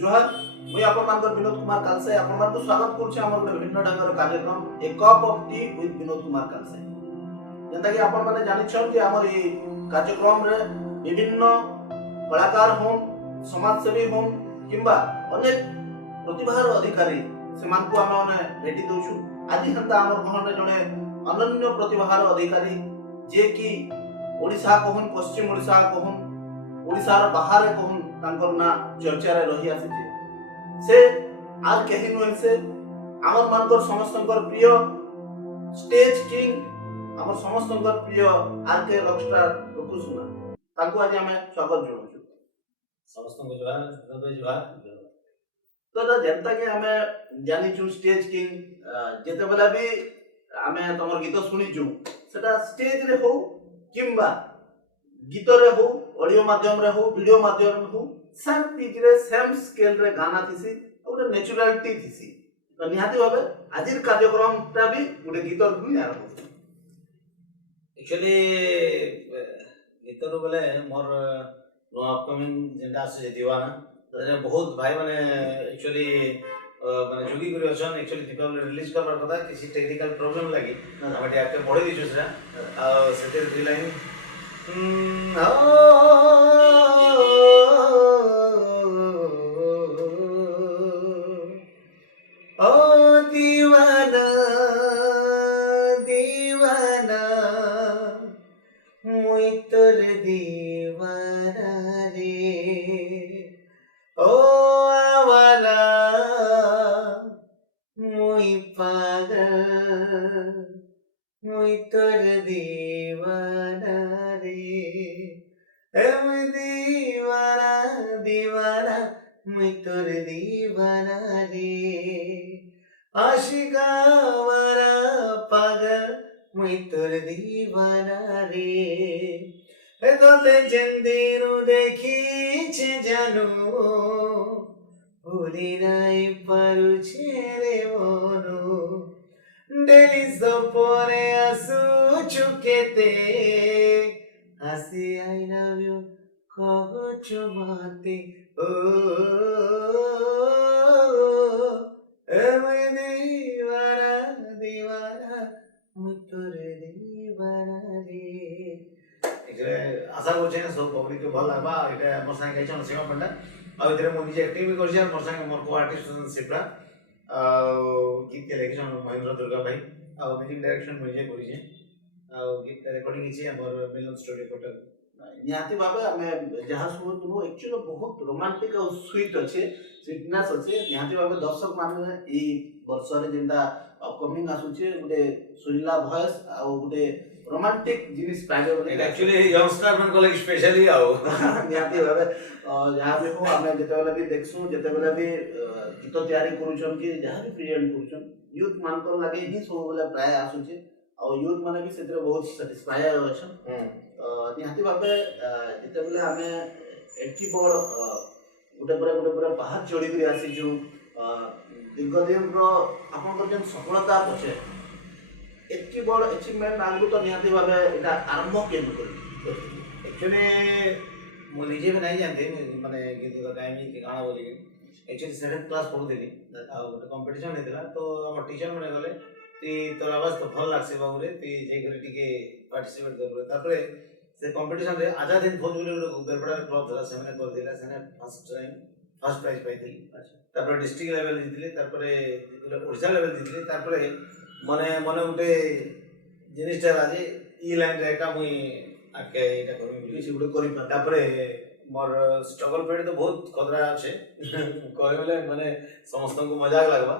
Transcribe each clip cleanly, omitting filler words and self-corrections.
जुहार मुई आपण मानकर विनोद कुमार कालसे आपण मानकर स्वागत करूचे हमर गोटे भिन्न ढंगर कार्यक्रम a cup of tea with Vinod Kumar कालसे जेंता कि आपण माने जानि छन कि हमर ई कार्यक्रम रे विभिन्न कलाकार होन समाज सेवी होन किंबा अनेक प्रतिभार अधिकारी सेमान को हम भेटी दउछु आज हंता हमर गहन जने अनन्य प्रतिभार अधिकारी जे कि ओडिसा कहन पश्चिम ओडिसा कहन ओडिसार बाहर कहन तांकर ना चर्चा रे रही आसी से आर केहि नुहे से हमर मानकर समस्तंकर प्रिय स्टेज किंग हमर समस्तंकर प्रिय आर के रॉकस्टार रुकुसुना तांको आज हमें स्वागत जणाउछु समस्तंको जुहार हृदय जुहार तो जनता के हमें जानी छु स्टेज किंग जेते बेला भी हमें तमर गीत सुनी छु सेटा स्टेज रे हो किंबा गीत रे हो ऑडियो माध्यम रे हो वीडियो माध्यम रे हो सेम पिच रे सेम स्केल रे गाना थिसी और नेचुरलिटी थिसी तो निहाती भाबे आजिर कार्यक्रम ता भी गुटे गीत रू आरंभ एक्चुअली गीत रो बोले मोर नो अपकमिंग जेंटा से दीवाना तो बहुत भाई माने एक्चुअली माने जोगी करी अछन एक्चुअली दीपावली रिलीज करबार कथा किसी टेक्निकल प्रॉब्लम लागि हम आके पढे दिछु सेटा आ सेते दी लाइन ओ दीवाना दीवाना मुई तोर दीवाना रे ओ आवारा मुई पागल मुई तोर दीवाना रे मुई दीवाना दीवाना मुई तोर दीवाना रे आशिकावारा पागल मुई तोर दीवाना रे तोते जेंदिनु देखी जानू भूली नाई पारुछे रे मोनू डेली सपने आसु चुकेते हसी आई लव यू कहो चुमाते ओ मैं दीवाना दीवाना मैं तोर दीवाना रे एक्चुअली आशा करछे सब पब्लिक के भल लागबा एटा मोर संग गाइछन सीमा पंडा आ इधर मो निजे एक्टिंग भी करछे मोर संग मोर को आर्टिस्ट शिप्रा आ गीत के लेखिछन महेंद्र दुर्गा भाई आ म्यूजिक डायरेक्शन मुझे करछे आ गीत रिकॉर्डिंग इछि हमर मिलन स्टूडियो पोर्टल निहाती भाबे हमें जहाँ सुनु एक्चुअली बहुत रोमांटिक और स्वीट अच्छे स्वीटनेस अच्छे निहाती भाबे दर्शक माने ई वर्ष रे जेंदा अपकमिंग आसुचे गुटे सुनिला वॉइस आ गुटे रोमांटिक जिनिस पाइबे बोले एक्चुअली यंगस्टर मन को लाइक स्पेशली आओ निहाती भाबे जहाँ भी हो हमें जेते बेला भी देखसु जेते बेला भी गीत तैयारी करूछन कि जहाँ भी प्रेजेंट करूछन यूथ मान को लागे ही सब बेला प्राय आसुचे और यूथ माने भी सेतरे बहुत सैटिस्फाई होछन निहाती भाबे जेते बेला हमें एठी बड़ गोटे पूरा पहाड़ चढ़ी कर आसी जो दीर्घ दिन आपन जन सफलता पछे एठी बड़ अचीवमेंट आगु तो निहाती भाबे एटा आरंभ केन कर एक्चुअली मो निजे भी नहीं जानते माने गीत गाइमी के गाना बोली एक्चुअली 7th क्लास पढुथली आ गोटे कंपटीशन हेतला तो हम टीचर माने गले ती तोर आवाज तो भल लागसे बाबू रे ती जे करे टिके पार्टिसिपेट करबे तापरे से कंपटीशन रे आजाद हिंद फौज बोली बेरपड़ा क्लब थला सेमने कर दिला सेने फर्स्ट प्राइज पाइथली अच्छा तापर डिस्ट्रिक्ट लेवल जीतली तापरे ओडिसा लेवल जीतली तापरे मने मने गुटे जिनिसटा राजे ई लाइन रे का मुई आके एटा करबी किसी गुटे करि पा तापरे मोर स्ट्रगल पीरियड तो बहुत खतरा আছে কই বলে মানে সমস্ত को मजाक लागबा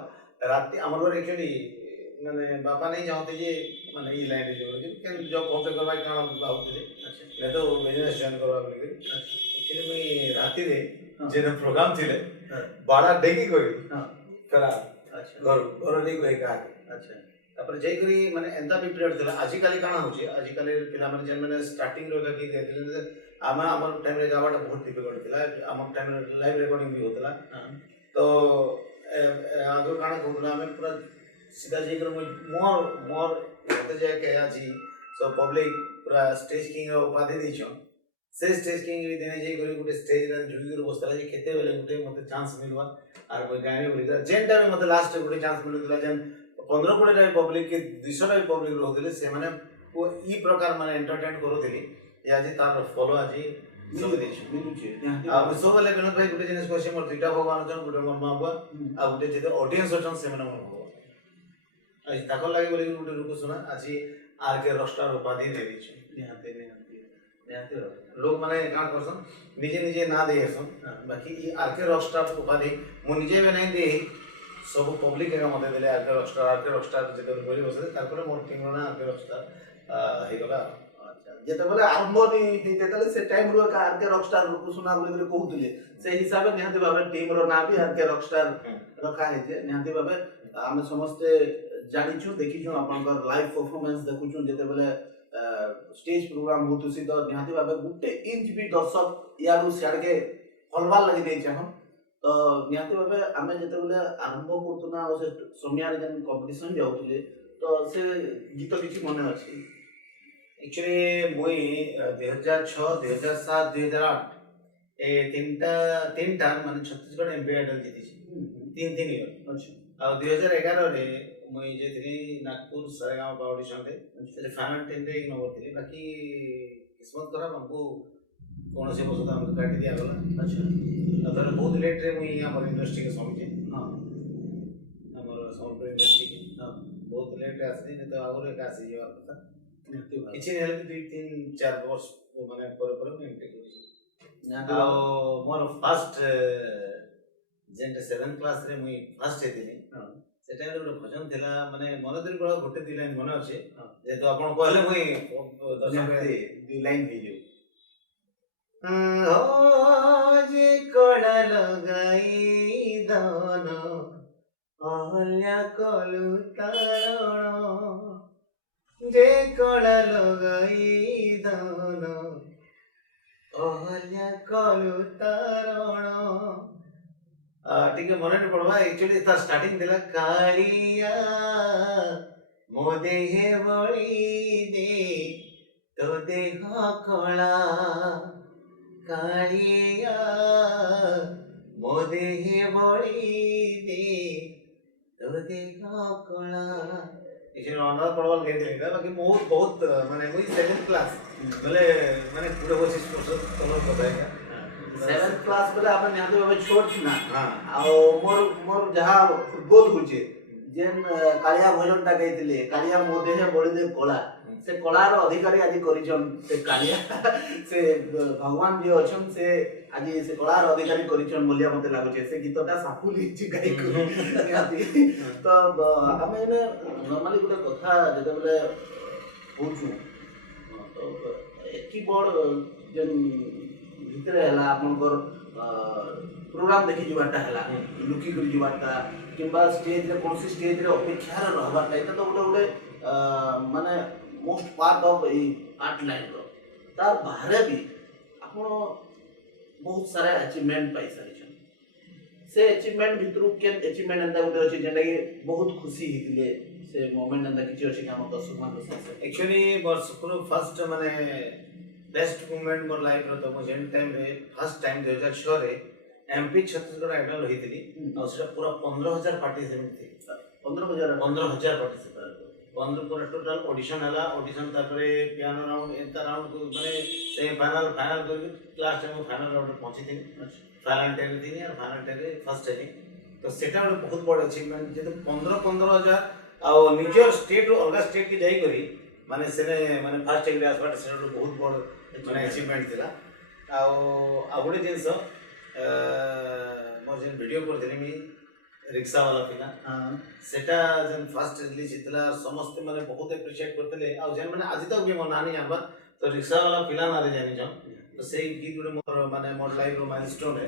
रात हमर एक्चुअली माने बापा नहीं चाहते जे माने ई लाइन जो कि जॉब होते करबा काना बाहुते अच्छा मैं तो बिजनेस जॉइन करबा बोली एक्चुअली मैं राती रे जे प्रोग्राम थिले बड़ा डेगी कोई हां करा अच्छा घर घर नहीं कोई का अच्छा तापर जय करी माने एंता भी पीरियड थिला आजि काली काना होचे आजि काली पिला माने जन माने स्टार्टिंग रो का की देथिले आमा हमर टाइम रे गावाटा बहुत डिफिकल्ट थिला हमर टाइम रे लाइव रिकॉर्डिंग भी होतला तो आगो काना होतला हमें पूरा सीधा जेकर मोर मोर होते जाय के आजी सो पब्लिक पूरा स्टेज किंग उपाधि दैछो से स्टेज के दिने जे करी गुटे स्टेज रे झुगी रो बसला जे केते बेले गुटे मते चांस मिलवा आर कोई गाने बोली जेन टाइम मते लास्ट गुटे चांस मिलुतला जेन 15-20 टा पब्लिक के 200 टा पब्लिक रहउतले से माने को ई प्रकार माने एंटरटेन करूतली जे आज तार फॉलो आज सब देछ मिलुचे आ सब बेले विनोद भाई गुटे जिनिस कहसे मोर दुईटा भगवान जन गुटे मोर मां बुआ आ गुटे जे ऑडियंस अछन से माने मोर भगवान आज ताको लागे बोली गुटे रुको सुना आज आर के रोस्टर उपाधि दे देछ लोग माने काण करसन निजे निजे ना दे हसन बाकी ई आर के रॉकस्टार उपाधि मो निजे में नहीं दे सब पब्लिक एका मते देले आर के रॉकस्टार जेते बोली बसले तारपर मोर टीम ना आर के रॉकस्टार हे गला अच्छा जेते बोले आरंभ नि जेतले से टाइम रो का आर के रॉकस्टार रूप सुना बोली कहउतले से हिसाब से निहाती भाबे टीम रो ना भी आर के रॉकस्टार रखा है जे निहाती भाबे हम समस्त जानिछु देखिछु आपनकर लाइव परफॉर्मेंस देखुछु जेते बोले स्टेज प्रोग्राम होतुसी तो निहाती भाबे गुटे इंच भी दर्शक यारु सियाड़ के हलवार लगी देइ चाहन तो निहाती भाबे आमे जेते बोले आरंभ करतुना ओ से सोमियार जन कंपटीशन जाउतले तो से गीत किछि मने अछि एक्चुअली मुई 2006 2007 2008 ए तीनटा माने छत्तीसगढ़ एमपी आइडल जीतिछि तीन इयर अच्छा आ 2011 रे मुई जेथि नागपुर सरेगांव का ऑडिशन थे से फाइनल 10 रे एक नंबर थी बाकी किस्मत खराब हमको कौन से बसता हमको काट दिया गला अच्छा तर बहुत लेट रे मुई हमर इंडस्ट्री के समझे हां हमर साउंड इंडस्ट्री के हां बहुत लेट आसी ने तो आगुरे का आसी जेवा कथा किछि हेल 2-3-4 वर्ष माने पर मैं एमटेक करी आ more first gent 7th class रे मुई फर्स्ट हेतिनी हां से टाइम रे भजन थिला माने मन दिन बड़ा गोटे दी लाइन मन अछि जे तो आपण कहले मुई दर्शक दी लाइन दे जो ओ जे कोडा लगाई दान अहल्या कलु तारण जे कोडा लगाई दान अहल्या कलु तारण ठीक है मन नहीं पड़वा एक्चुअली था स्टार्टिंग दिला कालिया मो देह बड़ी दे तो देह कला कालिया मो देह बड़ी दे तो देह कला एक्चुअली ऑनर पड़वा के देगा बाकी बहुत बहुत माने मुई 7th क्लास बोले माने पूरे 25 वर्ष तलर बताएगा 7th क्लास बोले आपन यहाँ तो छोट छी ना आ मोर जहाँ फुटबॉल होचे जेन कालिया भजन टा गइतिले कालिया मोदे है बड़ी दे कला से कलार अधिकारी आदि करिजन से कालिया से भगवान जे अछन से आदि से कलार अधिकारी करिजन बोलिया मते लागुचे से गीतटा साफुली छि गाई को तो हमें ने नॉर्मली गुटे कथा जेते बोले होचु तो एकी बड़ जेन भितरे हला आपनकर प्रोग्राम देखि जिबाटा हला लुकी कर जिबाटा किंबा स्टेज रे कोनसी स्टेज रे अपेक्षा रे रहबाटा एटा तो गुटे माने मोस्ट पार्ट ऑफ ए आर्ट लाइन रो तार बाहरे भी आपण बहुत सारा अचीवमेंट पाई सारिछन से अचीवमेंट भितरु के अचीवमेंट अंदा गुटे अछि जेंडा कि बहुत खुशी हितिले से मोमेंट अंदा किछि अछि कि हम दर्शक मान से एक्चुअली वर्ष को फर्स्ट माने बेस्ट मोमेंट मोर लाइफ रो तो जेन टाइम रे फर्स्ट टाइम 2006 रे एमपी छत्तीसगढ़ आइडल रहितली और से पूरा 15000 पार्टिसिपेंट थे 15000 पार्टिसिपेंट 15 पूरा टोटल ऑडिशन हला ऑडिशन तापरे पियानो राउंड एंता राउंड को माने सेमीफाइनल फाइनल कर लास्ट टाइम फाइनल राउंड पहुंची थी फाइनल टेन थी और फाइनल टेन फर्स्ट थी तो सेटा बहुत बड़ अचीवमेंट जे 15000 आ निजर स्टेट अलगा स्टेट की जाई करी माने सेने माने फर्स्ट टाइम आसबाट सेटा बहुत बड़ माने अचीवमेंट थिला आ गोटे जिनस मोर जेन वीडियो कर देली मी रिक्शा वाला पिला सेटा जेन फर्स्ट रिलीज हितला समस्त माने बहुत एप्रिशिएट करतले आ जेन माने आज तक भी मोर नानी जानबा तो रिक्शा वाला पिला ना रे जानि छ तो सेई गीत गुटे मोर माने मोर लाइफ रो माइलस्टोन है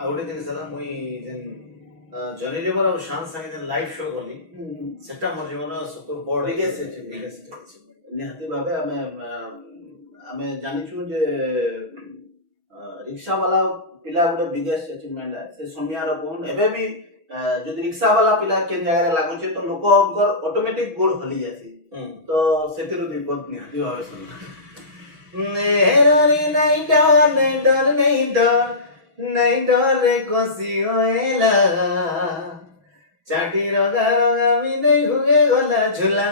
आ गोटे जिनस हला मुई जेन जनी लेबर और शान संगे जेन लाइव शो करली सेटा मोर जीवन सब बड़ बिगेस्ट निहाती भाबे हमें जानिछु जे रिक्शा वाला पिला गुटे बिगेस्ट अचीवमेंट है से सोमियार कोन एबे भी जदि रिक्शा वाला पिला के जगह लागुचे तो लोककर ऑटोमेटिक गोड़ हली जासी तो ସେଥିରୁ ଦୀପକ ନିହାତି ଭାବେ ଶୁଣିବା। नहीं डर रे कसी होएला चाटी रोगा रोगा भी नहीं हुए गला झूला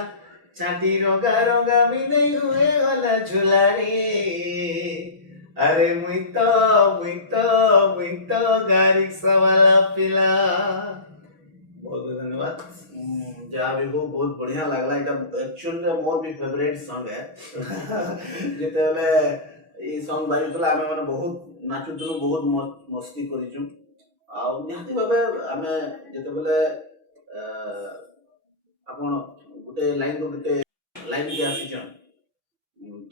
चाटी रोगा रोगा भी नहीं हुए गला झूला रे अरे मुई तो गाड़ी सवाला पिला। बहुत बहुत धन्यवाद। जहाँ भी हो बहुत बढ़िया लगला। এটা एक्चुअली मोर भी फेवरेट सॉन्ग है। ଯେତେବେଳେ এই ସଙ୍ଗ ବାଜୁଥିଲା ଆମେ ମାନେ ବହୁତ ନାଚୁଥିଲୁ, ବହୁତ ମସ୍ତି କରିଛୁ। ଆଉ ନିହାତି ଭାବେ ଆମେ ଯେତେବେଳେ ଆପଣ ଗୋଟେ ଲାଇନ୍ରୁ ଗୋଟେ ଲାଇନ୍କି ଆସିଛନ୍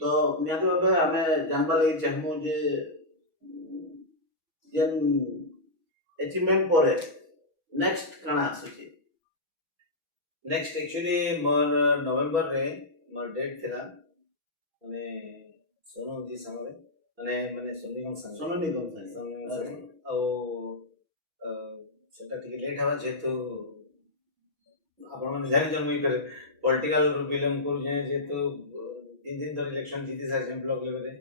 ତ ନିହାତି ଭାବେ ଆମେ ଜାଣିବା ଲାଗି ଚାହିଁବୁ ଯେ ଯେନ୍ achievement ପରେ ନେକ୍ସଟ କାଣା ଆସୁଛି। नेक्स्ट एक्चुअली मोर नवेम्बर रे मोर डेट थिला माने सोनू जी सामने माने माने सोनू निगम संग सोनू निगम संग ଆଉ ସେଟା ଟିକେ ଲେଟ୍ ହବା ଯେହେତୁ ଆପଣମାନେ ଜାଣିଛନ୍ ମୁଇଁ ଫେର୍ ପଲିଟିକାଲ ବିଲଙ୍ଗ କରୁଛେ ଯେହେତୁ 3 दिन ଧରି ଇଲେକ୍ସନ ଜିତି ସାରିଛେ ବ୍ଲକ ଲେଭେଲରେ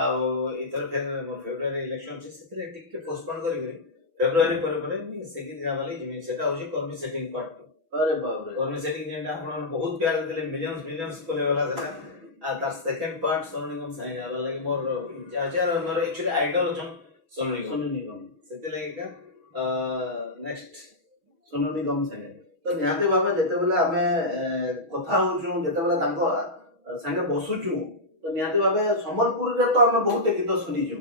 ଆଉ ଏଥର ଫେର୍ ମୋର ଫେବୃଆରୀ ଇଲେକ୍ସନ ଅଛି ସେଥିରେ ଟିକେ ପୋଷ୍ଟପୋନ୍ କରିକିରି ଫେବୃଆରୀ ପରେ ପରେ ସେକେଣ୍ଡ ଯାବା ଲାଗି ଯିବି। ସେଟା ହଉଛି କର୍ମୀ ସେଟିଂ ପାର୍ଟ। अरे बाप रे कॉर्मी सेटिंग जेंटा आपण बहुत प्यार देले मिलियंस कोले वाला सेटा आ तार second part Sonu Nigam sign आला लाइक मोर आचार मोर एक्चुअली आइडल छन सोनू निगम सेते लाइक का नेक्स्ट सोनू निगम संगे तो निहाती भाबे जेतेबेले आमे कथा होचु जेतेबेले तांको संगे बसुचु तो निहाती भाबे संबलपुर रे तो आमे बहुत गीत सुनिचु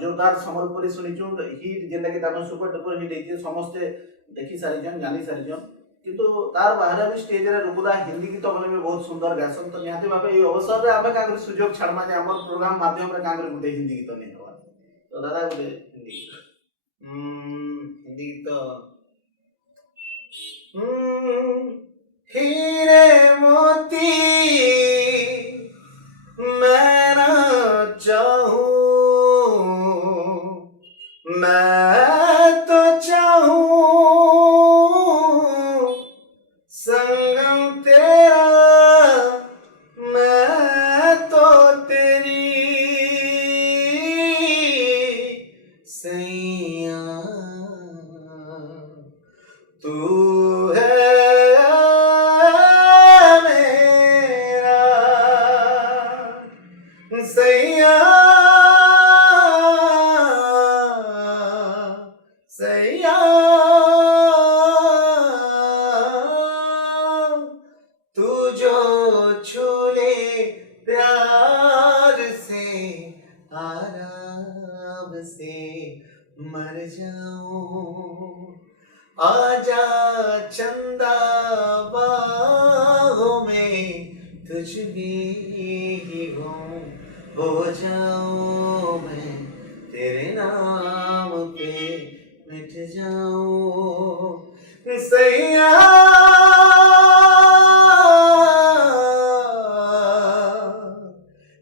जोरदार संबलपुरी सुनिचु हिट जेंटा कि तानो सुपर डुपर हिट हेची समस्त देखि सारिजन जानि सारिजन किंतु तार बाहर भी स्टेज रे रुकुदा हिंदी गीत माने भी बहुत सुंदर गायसन। तो निहाती भाबे ए अवसर रे आमे कागर सुयोग छाड़मा जे हमर प्रोग्राम माध्यम रे कागर गुटे हिंदी गीत नै हवा तो दादा गुटे हिंदी गीत हीरे मोती मैं ना चाहूं मैं तो चाहूं संगम तेरा मैं तो तेरी सैया तू है मेरा सैया सैया तू जो छूले प्यार से आराम से मर जाऊं आजा चंदा बाहों में तुझ भी हो जाऊं मैं तेरे नाम पे मिट जाऊं सैया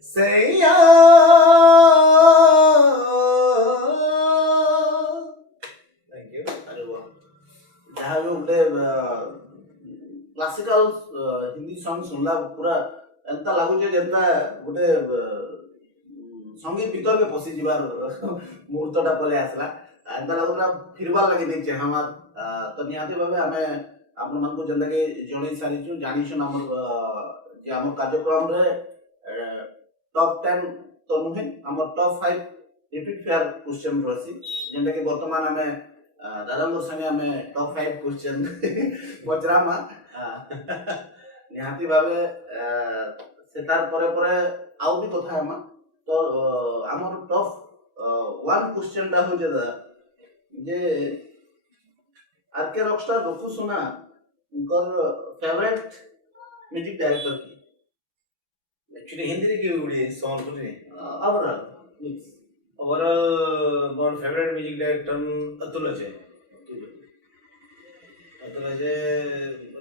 सैया। Thank you. अरे वाह जहाँ भी गोटे क्लासिकल हिंदी सॉन्ग सुनला पूरा एंता लागुचे जेंता गोटे संगीत भीतर के पसी जीवार मुहूर्तटा पले आसला एंता लागुला फिरबार लगे नहीं चाहे हमार तो निहाती भाबे आमे आपण मानकु जेंता के जणै सारिछु जानिछु हमर जे हमर कार्यक्रम रे टॉप 10 तो नुहे हमर टॉप 5 रिपीट फेयर क्वेश्चन रहसी जेंता के वर्तमान आमे दादांगोर संगे आमे टॉप 5 क्वेश्चन पचरामा निहाती भाबे सेतार परे परे आउ भी कथा हमा तो हमर टॉप 1 क्वेश्चन टा हो जदा जे आरके रॉकस्टार रफू सुना उनकर फेवरेट म्यूजिक डायरेक्टर की एक्चुअली हिंदी रे की उड़ी संबलपुर रे ओवरऑल मिक्स ओवरऑल मोर favourite music director Atul Ajay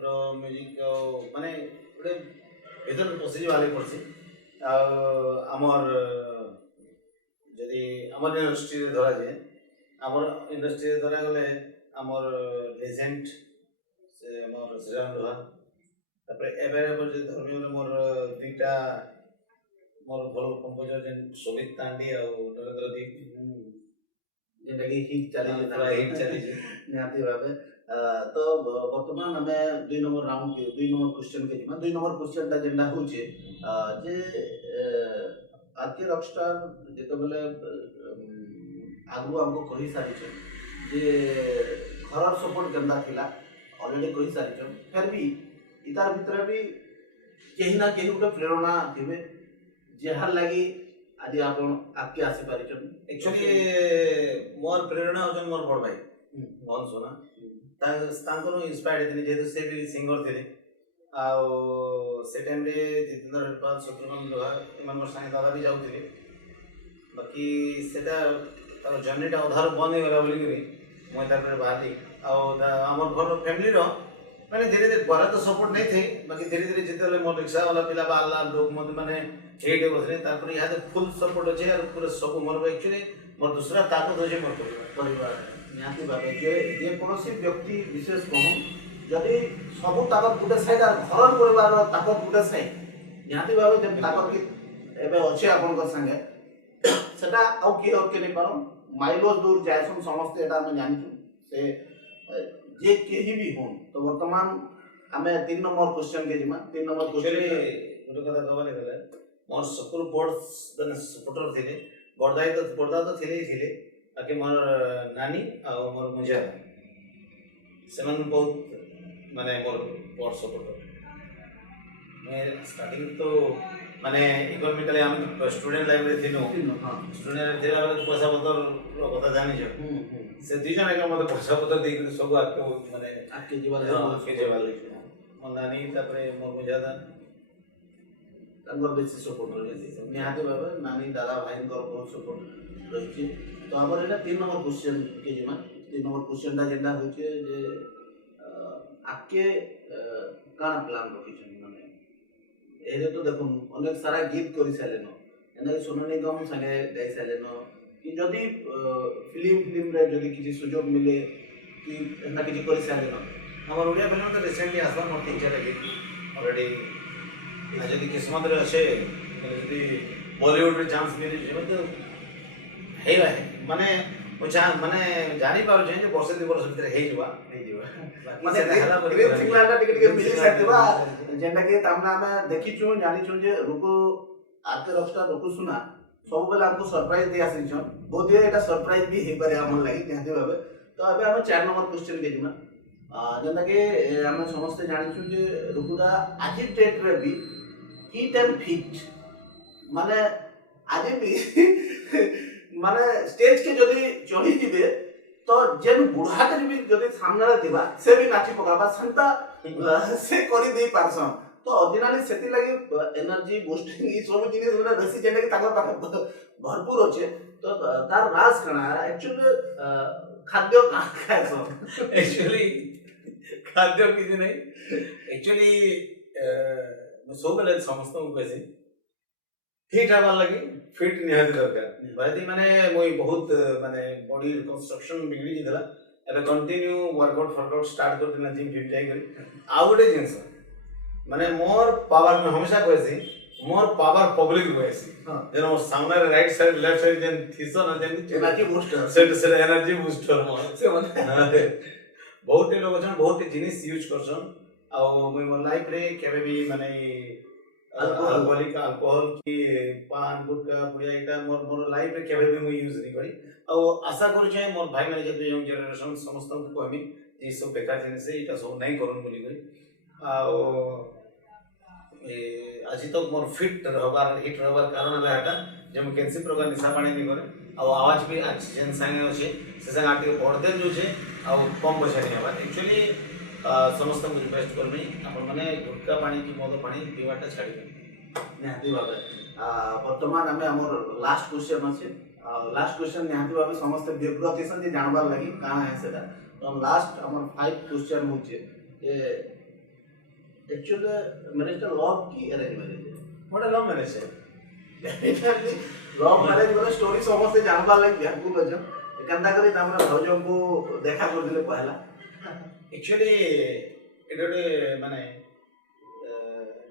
रो म्यूजिक माने गोटे भीतर पसिज वाले पड़सी आमर जदि आमर इंडस्ट्री रे धरा जाए आमर इंडस्ट्री रे धरा गले आमर लेजेंड से आमर श्रीराम लोहा ତାପରେ ଏବେ ଯେ ଧର୍ମୀୟ ମୋର ଦୁଇଟା ମୋର ଭଲ କମ୍ପୋଜର ଯେନ୍ ଶୋଭିତ ତାଣ୍ଡି ଆଉ ନରେନ୍ଦ୍ର ଦୀପ ଯେନ୍ଟା କି ହିଟ୍ ଚାଲିଛି ପୁରା ହିଟ୍ ଚାଲିଛି। ନିହାତି ଭାବେ ତ ବର୍ତ୍ତମାନ ଆମେ 2 ନମ୍ବର ରାଉଣ୍ଡ 2 ନମ୍ବର क्वेश्चन के जिमा 2 नंबर क्वेश्चन टा जेंडा होचे जे आरके रॉकस्टार जेतेबेले आगु हमको कहि सारी छ जे घरर सपोर्ट गंदा थिला ऑलरेडी कहि सारी छ फिर भी इतार भीतर भी केही ना केही उठे प्रेरणा थिबे जेहार लागि आज आपण आके आसी पारि छ एक्चुअली मोर प्रेरणा होचन मोर बड़ भाई मोहन सोना तांको इंस्पायर्ड थी जेहेतु से भी सिंगर थे आउ से टाइम रे जितेंद्र हरपाल शत्रुघ्न लोहार एमान संगे दादा भी जाऊे बाकी सेटा तार जर्नीटा अधार बंद हो गला बोली मुझे बाहरी आम घर फैमिली मैंने धीरे धीरे घर तो सपोर्ट नहीं थे बाकी धीरे धीरे जिते मोर रिक्शा वाला पिला बाहर लोग मत मैंने हेट बसले यहाँ फुल सपोर्ट अच्छे और पूरा सब मोर एक्चुअली मोर दूसरा ताकत हो मोर परिवार निहाती भावे जे कोनोसी व्यक्ति विशेष कहूँ जदि सबू ताकत गुटे साइड और घर परिवार ताकत गुटे साइड निहाती भावे जब ताकत की एबे अच्छे आपन संगे सेटा आउ की और के नहीं पारो माइलोज दूर जायसन समस्त एटा हम जानिछु से जे केही भी होन तो वर्तमान हमें 3 नंबर क्वेश्चन के जिमा 3 नंबर क्वेश्चन गोटे कथा कहबाले गले मोर सपुर बोर्ड जने सपोर्टर थिले बड़दा तो थिले ही थिले बाकी मोर नानी आ मोर मुझा सेमन बहुत माने मोर बोर्ड सपोर्टर मैं स्टार्टिंग तो माने इकोनॉमिकली हम स्टूडेंट लाइफ रे थिनो हां स्टूडेंट थिला बेले पैसा पतर कथा जानि छ से दुई जन के मते पैसा पतर दे सब आके माने आके जीवन मोर नानी तापरे मोर मुझा तंगर बेसी सपोर्ट रही निहाती भावे नानी दादा भाई बहुत सपोर्ट रही तो हमर एटा 3 नंबर क्वेश्चन के जिमा 3 नंबर क्वेश्चन टा जेंडा होचे जे आके काना प्लान रखी छ माने एरे तो देखो अनेक सारा गीत करि सालेनो एने सोनू निगम संगे गाई सालेनो कि जदी फिल्म रे जदी किछि सुजोग मिले कि एना किछि करि सालेनो हमर ओडिया फिल्म तो रिसेंटली आसला मोर 3-4 लगे ऑलरेडी जदि किस्मत रे अच्छे जदि बॉलीवुड रे चांस मिले जे तो हे माने माने जानी पारो जे वर्ष 2 वर्ष भीतर हे जवा माने ग्रीन सिग्नल टा टिके टिके मिली सकबा जेंडा के तामना में देखि छु जानि छु जे रुको आरके रॉकस्टार रुको सुना सब बेला हमको सरप्राइज दे आसी छ बहुत ये एटा सरप्राइज भी हे पारे हमन लागि निहाती भाबे तो अबे हम 4 नंबर क्वेश्चन के जिमा जेंडा के हम समस्त जानि छु जे रुकुदा आज डेट रे भी हिट एंड फिट माने आज भी माने स्टेज के जदी चढ़ी जिबे तो जेन बुढ़ाटे भी जदी सामने दिबा से भी नाची पकाबा संता से करी दे पारसन तो ओरिजिनली सेति लागि एनर्जी बूस्टिंग ई सब जिनिस ओना बेसी जेने के ताकर पाखे भरपूर होचे तो तार राज कणा एक्चुअली खाद्य का खायसो एक्चुअली खाद्य किसी नहीं एक्चुअली मैं सब बेले समस्त को कैसे फिट हवा लगी फिट निहाती दरकार भाई माने मोई बहुत माने बॉडी कंस्ट्रक्शन बिगड़ी जितला एबे कंटिन्यू वर्कआउट स्टार्ट कर दिना जिम फिट जाई करी आ गोटे जिंस माने मोर पावर में हमेशा कहसी मोर पावर पब्लिक कहसी जेन मोर सामने राइट साइड लेफ्ट साइड जेन थिसो ना जेन एनर्जी बूस्टर से एनर्जी बूस्टर से माने बहुत लोग छन बहुत जिनिस यूज करछन आ मोर लाइफ रे केबे भी माने अल्कोहल की पान गुटखा पुड़िया इटा मोर लाइफ रे केबे भी मु यूज नहीं करी आ आशा करू छै मोर भाई माने जे यंग जनरेशन समस्त को कहमी जे सब बेकार जिनिस से इटा सब नहीं करन बोली करी आ आज तक मोर फिट रहबार हिट रहबार कारण है एटा जे मु कैंसी प्रकार निशा पानी नहीं करे आ आवाज भी आज जेन संगे अछि से संगे आटे पड़ते जो छै आ कम पैसा नहीं हवा एक्चुअली समस्त को रिक्वेस्ट करबी अपन माने गुटखा पानी की मद पानी पीवाटा छाड़ी निहाती भाबे वर्तमान हमें हमर लास्ट क्वेश्चन अछि लास्ट क्वेश्चन निहाती भाबे समस्त व्यक्तिगत सन जे जानबार लागि काना है सेटा तो लास्ट हमर 5 क्वेश्चन होचे ए एक्चुअली मैरिज लव की arrange marriage what love marriage है डेफिनेटली लव मैरिज वाला स्टोरी समस्त जानबार लागि व्याकुल अछि एकंदा करी हमरा भौजो को देखा कर दिले पहला एक्चुअली इडोडे माने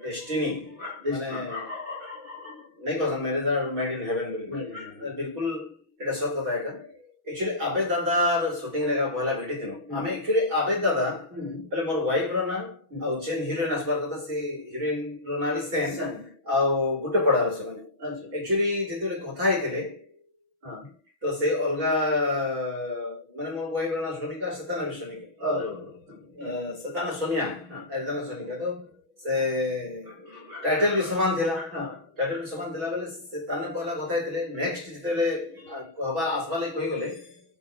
डेस्टिनी माने नहीं कहसन marriage are made in heaven बोली बिल्कुल एटा सत कथा है एक्चुअली आबे दादार शूटिंग रे पहला भेटी थिनु हमें एक्चुअली आबे दादा पहले मोर वाइफ रो ना आ चेन हीरोइन आसबार कथा से हीरोइन रो ना भी सेन आ गुटे पड़ा रो से माने एक्चुअली जेते कथा हेतिले हां तो से अलगा माने मोर वाइफ रो ना सोनिका सताना सोनिका सताना सोनिया एतना सोनिका तो से टाइटल भी समान थिला टाइटल भी समान थिला बेले से ताने पहला कथा हेतिले नेक्स्ट जेतेले हवा आसबा ले कहि गले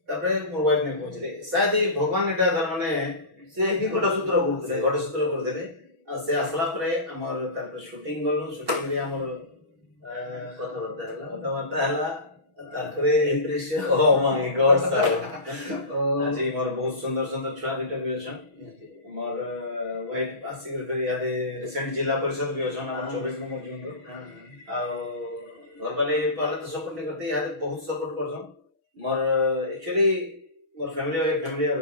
तापरे मोर वाइफ ने पहुंचले शायद ही भगवान एटा तार माने से ही गोटा सूत्र करते आ से आसला परे हमर तार शूटिंग गलो शूटिंग रे हमर कथाबार्ता हला तारपरे impression oh my God sir आज मोर बहुत सुंदर सुंदर छुआ दुटा भी अछन हमर वाइफ आसी कर फेर यादे रिसेंट जिला परिषद भी अछन 24 नंबर जून रो आ घर वाले पहले तो सपोर्ट नहीं करते यार बहुत सपोर्ट करछन मोर एक्चुअली मोर फैमिली और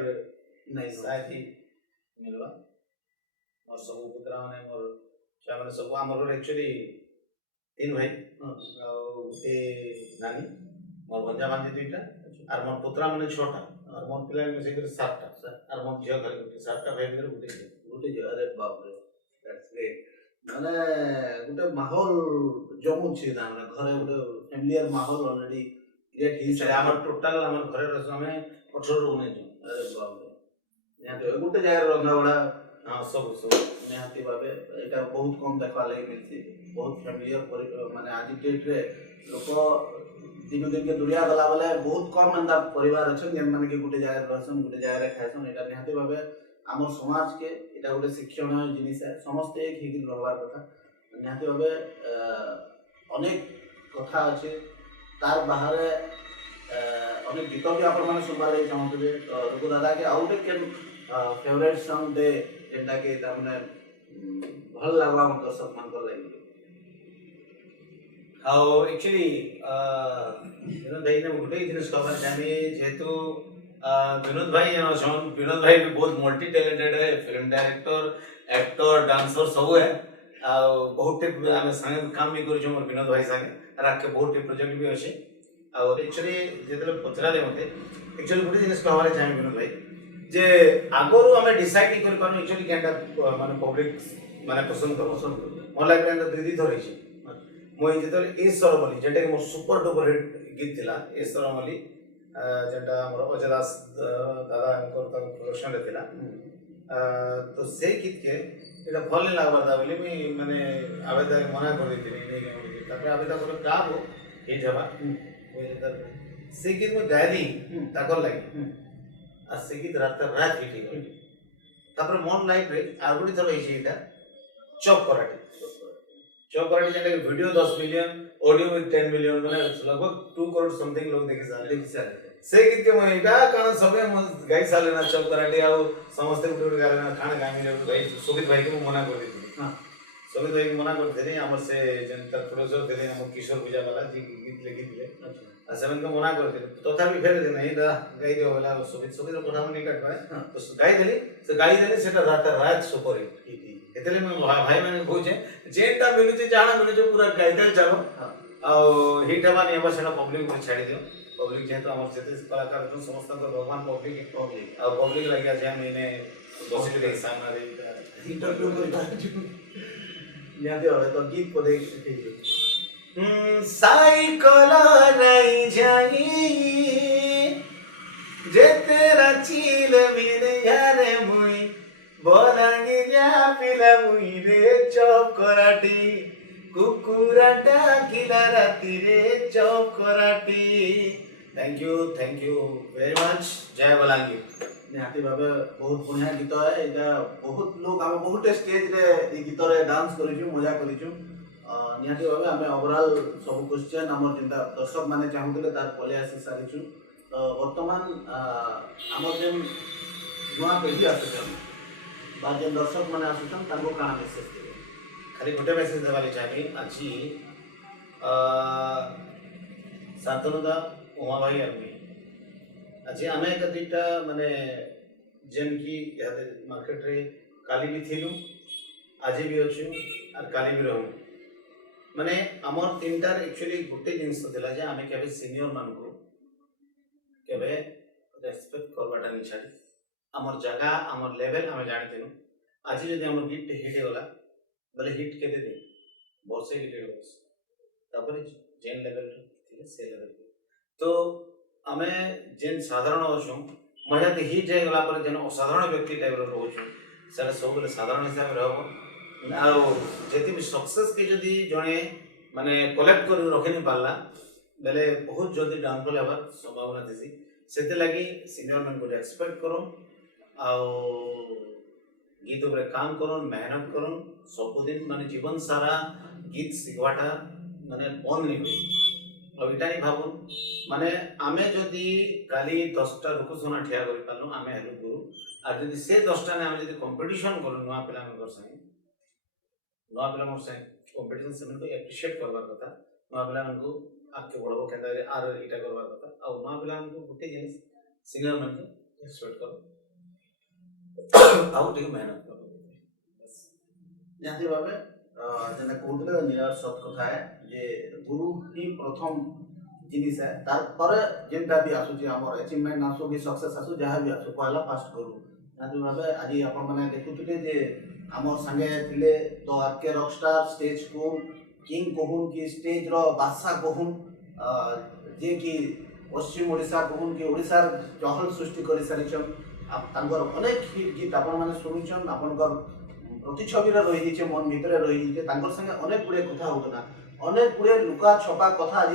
नहीं शायद ही मिलवा मोर सब पुत्रा माने मोर छुआ माने सब हमर एक्चुअली तीन भाई ए नानी मोर भंजा बांधी दुईटा और मोर पुत्रा माने छोटा और मोर पिला में से सातटा और मोर झियो खाली गुटे सातटा भाई मेरे गुटे झियो अरे बाप रे दैट्स ग्रेट माने गुटे माहौल जमु छी ना माने घरे गुटे फैमिलियर माहौल ऑलरेडी क्रिएट ही छै हमर टोटल हमर घरे रस हमें 18 रो ने अरे बाप रे यहाँ तो गुटे जाय रंगा बड़ा हां सब निहाती भाबे एटा बहुत कम देखा लागि मिलछि बहुत फैमिलियर माने आज डेट रे लोक दिन दिन के दुनिया गला वाले बहुत कम एंदा परिवार अछन जेन माने के गुटे जाय रहसन गुटे जाय रे खायसन एटा निहाती भाबे आमर समाज के एटा गुटे शिक्षण जिनिस है समस्त एक ही रहबार कथा निहाती भाबे अनेक कथा अछि तार बाहर अनेक गीत भी आपण माने सुनबा लागि चाहते रुको दादा के आउटे के फेवरेट सॉन्ग दे जेंटा के ता माने भल लागवा हम दर्शक मान कर लागि हाउ एक्चुअली दाई ने गुटे जिनिस कवर जाने जेतु विनोद भाई अछन विनोद भाई भी बहुत मल्टी टैलेंटेड है फिल्म डायरेक्टर एक्टर डांसर सब है आ बहुत आमे संगे काम भी करू छ मोर विनोद भाई संगे राके बहुत प्रोजेक्ट भी अछि और एक्चुअली जेतले पचरा दे मते एक्चुअली गुटे जिनिस कवर जाने विनोद भाई जे आगोरु हमें डिसाइड नहीं कर पानो एक्चुअली केनटा माने पब्लिक माने पसंद मोर लाइफ रे दीदी धरै छी मोई जेतले ए सरमली जेटा के मोर सुपर डुपर हिट गीत थिला ए सरमली जेटा मोर अजय दास दादा अंकर तक प्रोडक्शन रे थिला तो से गीत के एटा भल नहीं लागबा दा बोली मी माने आवेदन मना कर देती नहीं के तापर आवेदन कर का हो ए जबा ओइ जेता से गीत में गायली ताकर लागि आ से गीत रात हिट गई तापर मोन लाइफ रे आगुडी थलो हिची इटा चॉप कराटी जेटा video 10 million audio with 10 million माने लगभग 2 करोड़ समथिंग लोग देखि सारे से गीत के मैं इटा कारण सबे गाई साले ना चौक कराटे आ समस्त गुटे गारे ना खाना गामी रे भाई सुमित भाई के मना कर देती हां सुमित भाई के मना कर देने हमर से जनता प्रोड्यूसर देले हम किशोर पूजा वाला जी गीत लिखिले अच्छा सेवन के मना कर देले तथापि फेर दे नहीं दा गाई दे वाला सुमित कोठा में नहीं काट पाए तो गाई देले सेटा रात सुपर हिट एतले में भाई माने कहूचे जेटा मिलुचे जाना मिलुचे पूरा गाइडल चलो आ हिट हवा नहीं बस सेटा पब्लिक को छाड़ी दियो पब्लिक जे तो हमर जते कलाकार तो समस्त तो भगवान पब्लिक आ पब्लिक लगिया जे मैंने बसित के सामने रे इंटरव्यू कर याद हो तो गीत को देख साइकिल नहीं जाई जे तेरा चील मेरे यार मुई बोलांगिया पिला मुई रे चौक कराटी कुकुराटा किला राती रे चौक कराटी थैंक यू वेरी मच जय बलांगीर निहाती भाबे बहुत बढ़िया गीत है एटा बहुत लोग हम बहुत स्टेज रे ई गीत रे डांस करिछु मजा करिछु निहाती भाबे हमें ओवरऑल सब क्वेश्चन हमर जिंदा दर्शक माने चाहुतले तार पले आसी सारिछु तो वर्तमान हमर जेन नवा पीढ़ी आछन बाजे दर्शक माने आछन ताको का मैसेज देबे खाली गोटे मैसेज देबाले चाहि अछि शांतनुदा उमा भाई आरमी अच्छे आमे कदीटा माने जेन की याद मार्केट रे काली भी थिलु आज भी अच्छु और काली भी रहू माने आमर तीनटार एक्चुअली गोटे जिनस थिला जे आमे केबे सीनियर मान को केबे रेस्पेक्ट करबाटा नि छाडी आमर जगह आमर लेवल आमे जानिथिनु आज जदि आमर गिफ्ट हिट होला बोले हिट केते दे वर्षे की 1.5 वर्ष तापर जेन लेवल थिले से लेवल तो आमे जेन साधारण अछू मजा हिट जाय गला पर जेन असाधारण व्यक्ति टाइप रो रहू सेटा सब बोले साधारण हिसाब रे रहबो आउ जेति भी सक्सेस के जदि जणे माने कलेक्ट कर रखि नि पारला बेले बहुत जल्दी डाउनफॉल हेबार संभावना दिसी सेते लागि सीनियर मन को एक्सपेक्ट करो आउ गीत ऊपर काम करो मेहनत करो सब दिन माने जीवन सारा गीत सिखवाटा माने बंद नहीं हुई अब इटा नहीं भाबु माने आमे जदि काली 10टा रुकुसना ठिया करि पालु आमे हेलु गुरु आ जदि से 10टा ने आमे जदि कंपटीशन करू नुआ पिला मेंबर संगे नुआ पिला मोर संगे कंपटीशन से मन को एप्रिशिएट करबार कथा नुआ पिला मन को आके बड़बो केंदा रे आरो इटा करबार कथा आ नुआ पिला मन को गुटे जिनिस सिंगर मन को एक्सपेक्ट करो आउ टिके मेहनत करो बस निहाती भावे जेना कहते निराट सत कथा है जे गुरु ही प्रथम जिनिस है तार पर जेनटा भी आसु जे हमर अचीवमेंट आसु कि सक्सेस आसु जहां भी आसु पहला फास्ट गुरु निहाती भावे आज आपण माने देखुथिले जे हमर संगे थिले तो आके रॉकस्टार स्टेज को किंग कहून कि स्टेज रो बादशाह कहून जे कि पश्चिम ओडिशा कहून कि ओडिशार चहल सृष्टि करि सारिछन आप तांगर अनेक हिट गीत आपण माने सुनिछन आपनकर प्रतिछवि रही जाइए मन भितर रही जाइए तांकर संगे अनेक गुड़े कथा होतना अनेक गुड़े लुका छपा कथा आज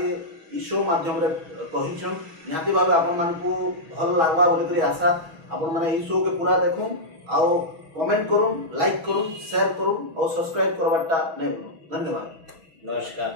ई शो माध्यम रे कहिछन निहाती भाबे आपण मानकू भल लागबा बोली करी आशा आपण माने ई शो के पूरा देखो आओ कमेंट करूँ लाइक करूँ शेयर करूँ और सब्सक्राइब करवाटा नहीं भूलूं धन्यवाद नमस्कार।